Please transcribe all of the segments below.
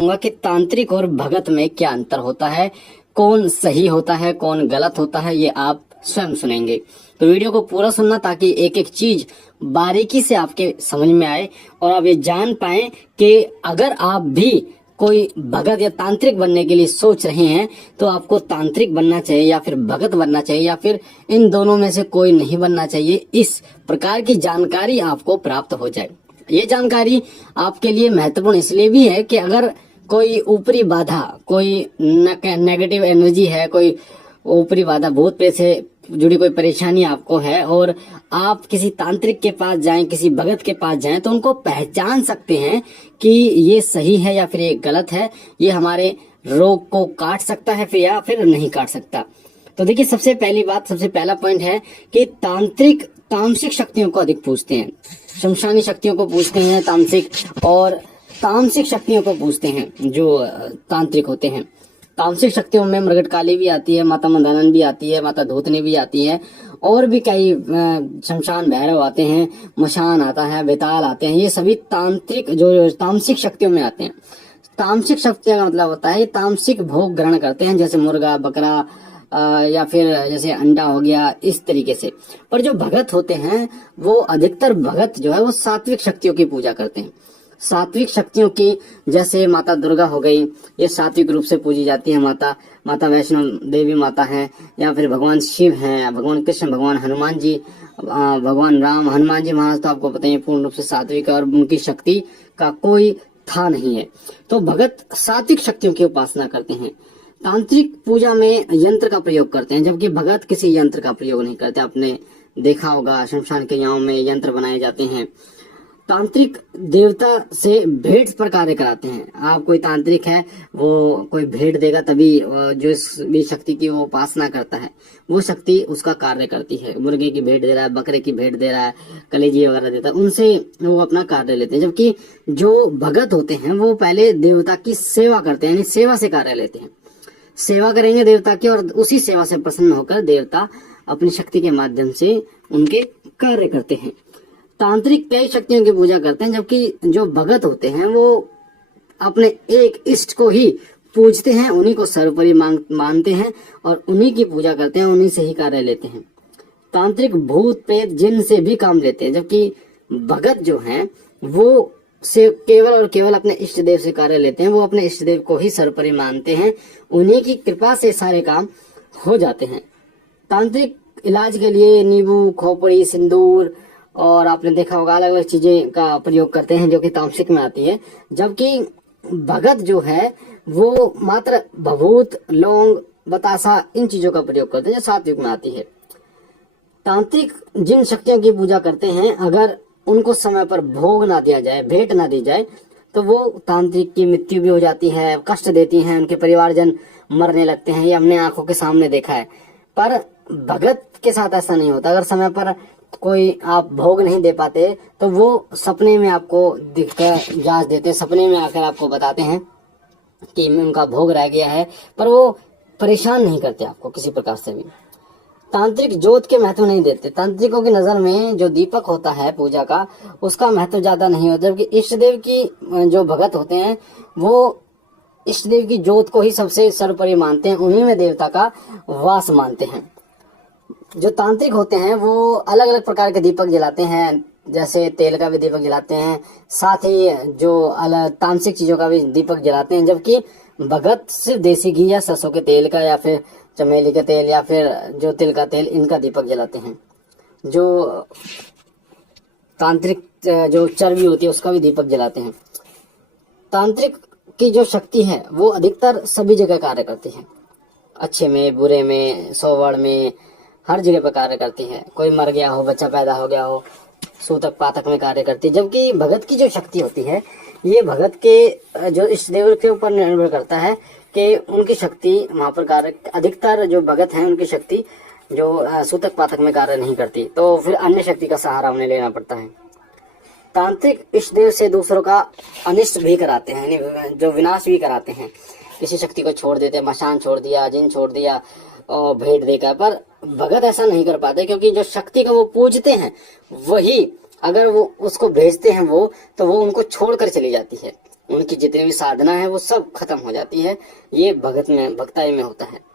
कि तांत्रिक और भगत में क्या अंतर होता है, कौन सही होता है, कौन गलत होता है, ये आप स्वयं सुनेंगे। तो वीडियो को पूरा सुनना ताकि एक एक चीज बारीकी से आपके समझ में आए और आप ये जान पाएं कि अगर आप भी कोई भगत या तांत्रिक बनने के लिए सोच रहे हैं तो आपको तांत्रिक बनना चाहिए या फिर भगत बनना चाहिए या फिर इन दोनों में से कोई नहीं बनना चाहिए। इस प्रकार की जानकारी आपको प्राप्त हो जाए। ये जानकारी आपके लिए महत्वपूर्ण इसलिए भी है कि अगर कोई ऊपरी बाधा, कोई नेगेटिव एनर्जी है, कोई ऊपरी बाधा, भूत प्रेत से जुड़ी कोई परेशानी आपको है और आप किसी तांत्रिक के पास जाएं, किसी भगत के पास जाएं, तो उनको पहचान सकते हैं कि ये सही है या फिर ये गलत है, ये हमारे रोग को काट सकता है फिर या फिर नहीं काट सकता। तो देखिए, सबसे पहली बात, सबसे पहला पॉइंट है कि तांत्रिक तामसिक शक्तियों को अधिक पूजते हैं। शमशानी शक्तियों को पूजते हैं तामसिक, और तामसिक शक्तियों को पूजते हैं जो तांत्रिक होते हैं। तामसिक शक्तियों में मृगट काली भी आती है, माता मंदानन भी आती है, माता धूतनी भी आती है, और भी कई शमशान भैरव आते हैं, मशान आता है, बेताल आते हैं। ये सभी तांत्रिक जो तामसिक शक्तियों में आते हैं। तामसिक शक्तियों का मतलब होता है तामसिक भोग ग्रहण करते हैं, जैसे मुर्गा, बकरा या फिर जैसे अंडा हो गया, इस तरीके से। पर जो भगत होते हैं वो अधिकतर भगत जो है वो सात्विक शक्तियों की पूजा करते हैं। सात्विक शक्तियों की, जैसे माता दुर्गा हो गई, ये सात्विक रूप से पूजी जाती है। माता वैष्णो देवी माता है, या फिर भगवान शिव हैं, भगवान कृष्ण, भगवान हनुमान जी, भगवान राम, हनुमान जी महाराज तो आपको पता ही पूर्ण रूप से सात्विक है और उनकी शक्ति का कोई था नहीं है। तो भगत सात्विक शक्तियों की उपासना करते हैं। तांत्रिक पूजा में यंत्र का प्रयोग करते हैं, जबकि भगत किसी यंत्र का प्रयोग नहीं करते। आपने देखा होगा शमशान के गांव में यंत्र बनाए जाते हैं। तांत्रिक देवता से भेंट पर कार्य कराते हैं। आप कोई तांत्रिक है, वो कोई भेंट देगा तभी जो भी शक्ति की वो उपासना करता है वो शक्ति उसका कार्य करती है। मुर्गे की भेंट दे रहा है, बकरे की भेंट दे रहा है, कलेजी वगैरह देता है, उनसे वो अपना कार्य लेते हैं। जबकि जो भगत होते हैं वो पहले देवता की सेवा करते हैं, यानी सेवा से कार्य लेते हैं। सेवा करेंगे देवता की, और उसी सेवा से प्रसन्न होकर देवता अपनी शक्ति के माध्यम से उनके कार्य करते हैं। तांत्रिक कई शक्तियों की पूजा करते हैं, जबकि जो भगत होते हैं वो अपने एक इष्ट को ही पूजते हैं, उन्हीं को सर्वोपरि मानते हैं और उन्हीं की पूजा करते हैं, उन्हीं से ही कार्य लेते हैं। तांत्रिक भूत प्रेत जिन से भी काम लेते हैं, जबकि भगत जो हैं वो से केवल और केवल अपने इष्ट देव से कार्य लेते हैं। वो अपने इष्ट देव को ही सर्वोपरि मानते हैं, उन्हीं की कृपा से सारे काम हो जाते हैं। तांत्रिक इलाज के लिए नींबू, खोपड़ी, सिंदूर और आपने देखा होगा अलग अलग चीजें का प्रयोग करते हैं जो कि तामसिक में आती है। जबकि भगत जो है वो मात्र भभूत, लौंग, बतासा, इन चीजों का प्रयोग करते हैं जो सात्विक में आती है। तांत्रिक जिन शक्तियों की पूजा करते हैं, अगर उनको समय पर भोग ना दिया जाए, भेंट ना दी जाए, तो वो तांत्रिक की मृत्यु भी हो जाती है, कष्ट देती हैं, उनके परिवारजन मरने लगते हैं। ये हमने आंखों के सामने देखा है। पर भगत के साथ ऐसा नहीं होता। अगर समय पर कोई आप भोग नहीं दे पाते तो वो सपने में आपको दिखकर जांच देते हैं, सपने में आकर आपको बताते हैं कि उनका भोग रह गया है, पर वो परेशान नहीं करते आपको किसी प्रकार से भी। तांत्रिक ज्योत के महत्व नहीं देते। तांत्रिकों की नजर में जो दीपक होता है पूजा का, उसका महत्व ज्यादा नहीं होता। जबकि इष्ट देव की जो भगत होते हैं वो इष्ट देव की ज्योत को ही सबसे सर्वोपरि मानते हैं, उन्हीं में देवता का वास मानते हैं। जो तांत्रिक होते हैं वो अलग अलग प्रकार के दीपक जलाते हैं, जैसे तेल का भी दीपक जलाते हैं, साथ ही जो अलग तामसिक चीजों का भी दीपक जलाते हैं। जबकि भगत सिर्फ देसी घी या सरसों के तेल का या फिर चमेली का तेल या फिर जो तिल का तेल, इनका दीपक जलाते हैं। जो तांत्रिक जो चर्बी होती है उसका भी दीपक जलाते हैं। तांत्रिक की जो शक्ति है वो अधिकतर सभी जगह कार्य करती है, अच्छे में, बुरे में, सोवड़ में, हर जगह पर कार्य करती है। कोई मर गया हो, बच्चा पैदा हो गया हो, सूतक पातक में कार्य करती है। जबकि भगत की जो शक्ति होती है ये भगत के जो इष्ट देव के ऊपर निर्भर करता है कि उनकी शक्ति वहां पर कार्य, अधिकतर जो भगत हैं उनकी शक्ति जो सूतक पातक में कार्य नहीं करती, तो फिर अन्य शक्ति का सहारा उन्हें लेना पड़ता है। तांत्रिक इष्ट देव से दूसरों का अनिष्ट भी कराते हैं, यानी जो विनाश भी कराते हैं। किसी शक्ति को छोड़ देते हैं, मशान छोड़ दिया, जिन छोड़ दिया और भेंट देकर। पर भगत ऐसा नहीं कर पाते, क्योंकि जो शक्ति को वो पूजते हैं वही अगर वो उसको भेजते हैं वो, तो वो उनको छोड़कर चली जाती है। उनकी जितनी भी साधना है वो सब खत्म हो जाती है। ये भक्ताई में होता है।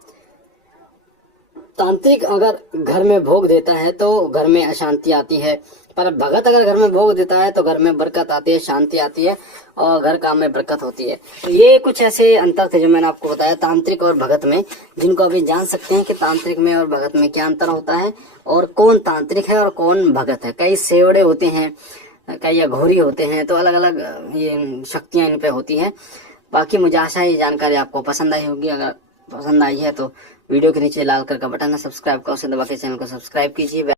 तांत्रिक अगर घर में भोग देता है तो घर में अशांति आती है, पर भगत अगर घर में भोग देता है तो घर में बरकत आती है, शांति आती है और घर काम में बरकत होती है। तो ये कुछ ऐसे अंतर थे जो मैंने आपको बताया तांत्रिक और भगत में, जिनको अभी जान सकते हैं कि तांत्रिक में और भगत में क्या अंतर होता है और कौन तांत्रिक है और कौन भगत है। कई सेवड़े होते हैं, कई अघोरी होते हैं, तो अलग अलग ये शक्तियां इन पे होती हैं। बाकी मुझे आशा है ये जानकारी आपको पसंद आई होगी। अगर पसंद आई है तो वीडियो के नीचे लाल कलर का बटन है सब्सक्राइब का, उसे दबा के चैनल को सब्सक्राइब कीजिए।